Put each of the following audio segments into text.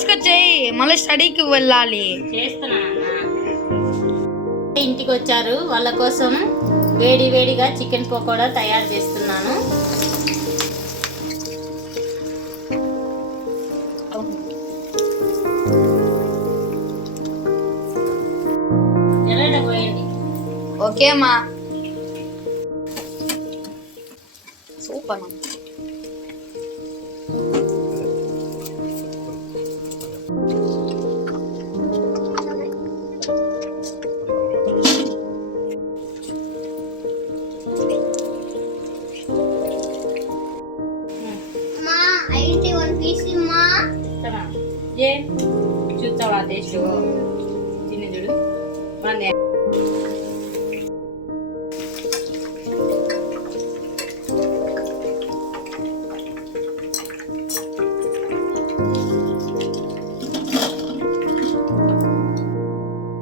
ఫాస్ట్గా చేయి మళ్ళీ స్టడీకి వెళ్ళాలి. చేస్తున్నానన్నా ఇంటికి వచ్చారు వాళ్ళ కోసం వేడి వేడిగా చికెన్ పకోడా తయారు చేస్తున్నాను. ఓకే మా సూపర్ ఇస్తానా ఏ చూస్తావా టేస్ట్ తిని చూడు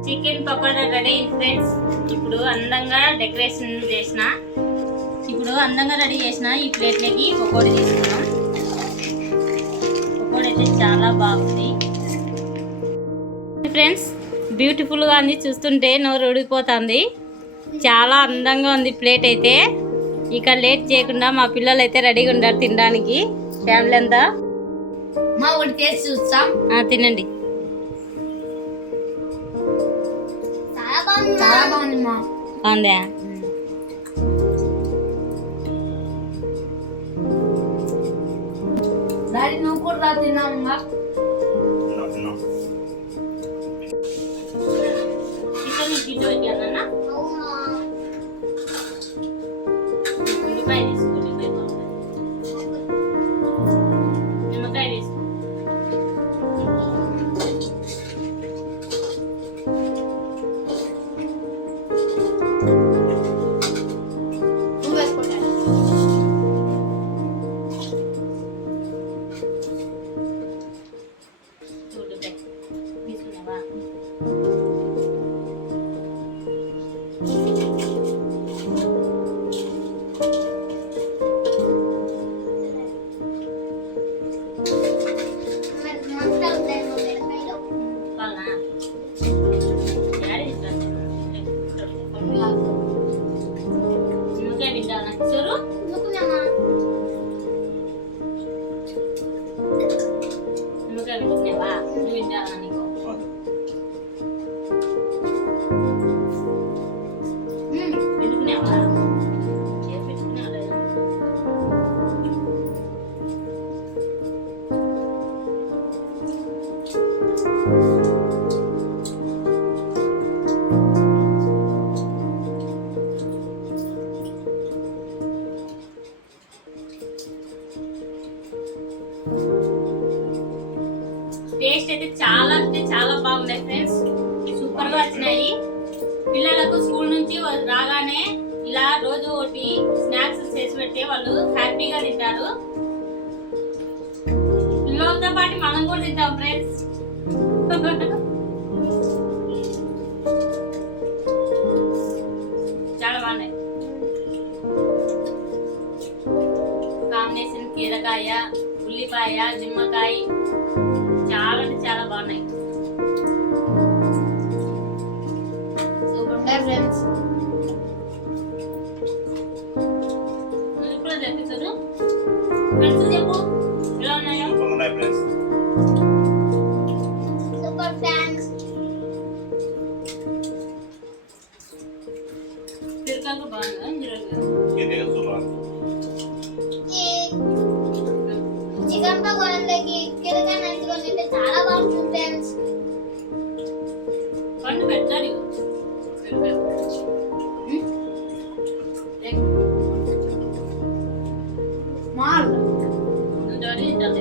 చికెన్ పకోడా రెడీ అయింది ఫ్రెండ్స్ ఇప్పుడు అందంగా డెకరేషన్ చేసిన. ఇప్పుడు అందంగా రెడీ చేసిన ఈ ప్లేట్లకి పకోడీ తీసుకున్నాం అయితే చాలా బాగుంది ఫ్రెండ్స్ బ్యూటిఫుల్గా ఉంది చూస్తుంటే నోరు ఉడికిపోతుంది చాలా అందంగా ఉంది ప్లేట్ అయితే. ఇక లేట్ చేయకుండా మా పిల్లలు అయితే రెడీగా ఉన్నారు తినడానికి. ఫ్యామిలీ అంతా? మా ఒకటి చూస్తాం. ఆ, తినండి. చాలా బాగుంది చాలా బాగుంది మా బాగుందా డాడీ నువ్వు కూడా రా తిన్నామా చికెన్ గిన్నె పెట్టానన్నా అవునా ఉల్లిపాయ తీసుకో ఉల్లిపాయ టేస్ట్ అయితే చాలా అంటే చాలా బాగున్నాయి ఫ్రెండ్స్ సూపర్గా వచ్చినాయి. పిల్లలకు స్కూల్ నుంచి రాగానే ఇలా రోజు ఒకటి స్నాక్స్ చేసి పెడితే వాళ్ళు హ్యాపీగా తింటారు. పిల్లలతో పాటు మనం కూడా తింటాం ఫ్రెండ్స్ చాలా బాగున్నాయి. కాంబినేషన్ కీరకాయ ఉల్లిపాయ నిమ్మకాయ చాలా అంటే చాలా బాగున్నాయి. Super friends చికెన్ పకోడాకి కిరగా నంచుకొని తింటే చాలా బాగుంటుంది ఫ్రెండ్స్ పండు పెట్టాలి స్మాల్ పిల్ల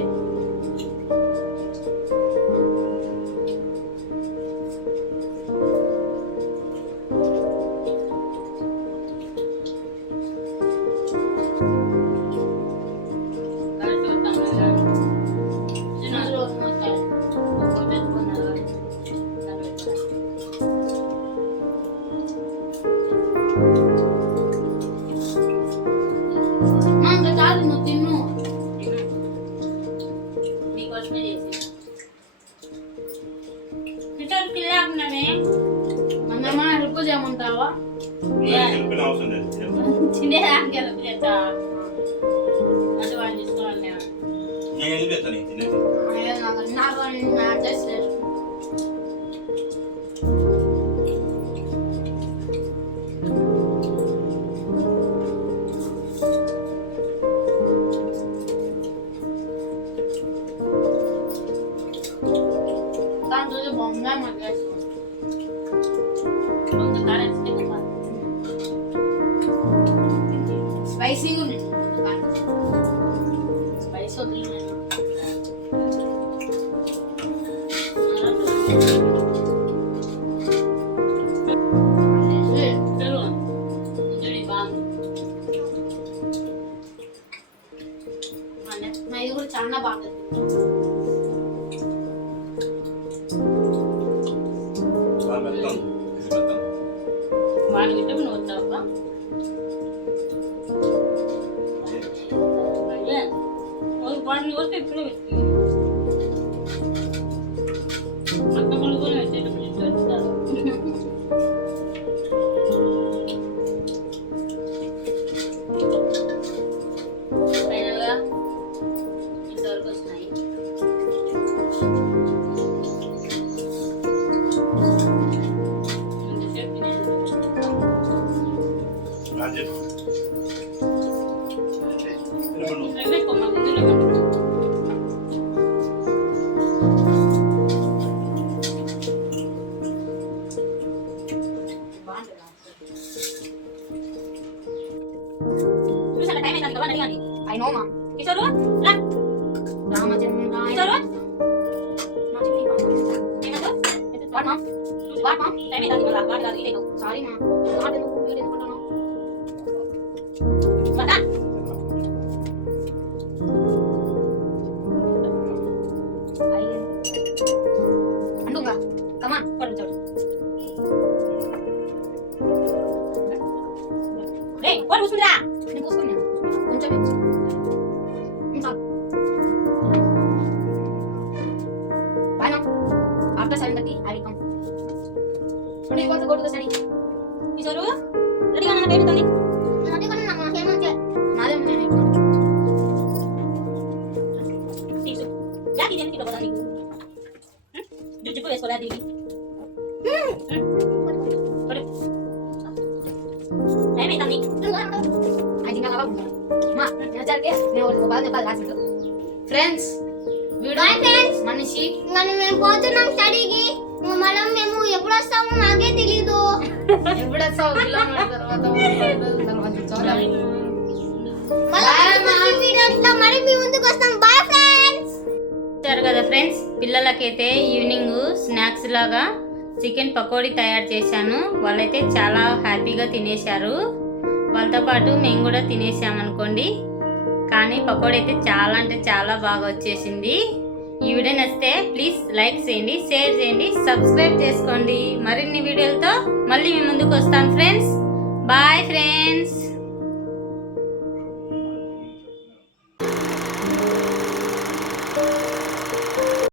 వెళ్ళిపోతాను నేను. తినేసి అయ్యో, నాకు నా టెస్ట్ లేదు కొంత కారం చికెన్ కాదు స్పైసీగా ఉంది స్పైస్ వదిలి నా ఇది కూడా చాలా బాగుంది వాడిని వస్తే ఇప్పుడే పెట్టుకుంది అత్తమ్మలు ఏమంటావు మా వాట్ మా టైం అయితే అంతగా వాడు కాదు ఇదే సారీ మా వాట్ ఎందుకు వీడు ఎందుకు అంటున్నావు? వాడా అంటుంగా కమా కొడు చూడు రే కొడు dulu tadi yang anak itu tadi nanti kan anak anak yang aja itu jadi dia tidak lagi jujur ya sekolah diri hmm? Aduh. Saya minta nih aja nggak apa-apa. Ya, ya. Udah kebal kebal tuh. Friends. Bye friends. Manusia. Mana memang nang cari gini. మనం మేము ఎప్పుడు వస్తామో నాకే తెలీదు. ఎప్పుడు వస్తావు? Kilometre తర్వాత ముప్పై రోజుల తర్వాత చూడాలి మళ్ళీ వీడియోస్లో మరి మీ ముందుకు వస్తాం. బాయ్ ఫ్రెండ్స్ చూసారు కదా ఫ్రెండ్స్? పిల్లలకైతే ఈవినింగ్ స్నాక్స్ లాగా చికెన్ పకోడీ తయారు చేశాను. వాళ్ళైతే చాలా హ్యాపీగా తినేశారు. వాళ్ళతో పాటు మేము కూడా తినేసామనుకోండి కానీ పకోడీ అయితే చాలా అంటే చాలా బాగా వచ్చేసింది. ఈ వీడియో నచ్చితే ప్లీజ్ లైక్ చేయండి షేర్ చేయండి సబ్స్క్రైబ్ చేసుకోండి. మరిన్ని వీడియోలతో మళ్ళీ మీ ముందుకు వస్తాను ఫ్రెండ్స్. Bye friends.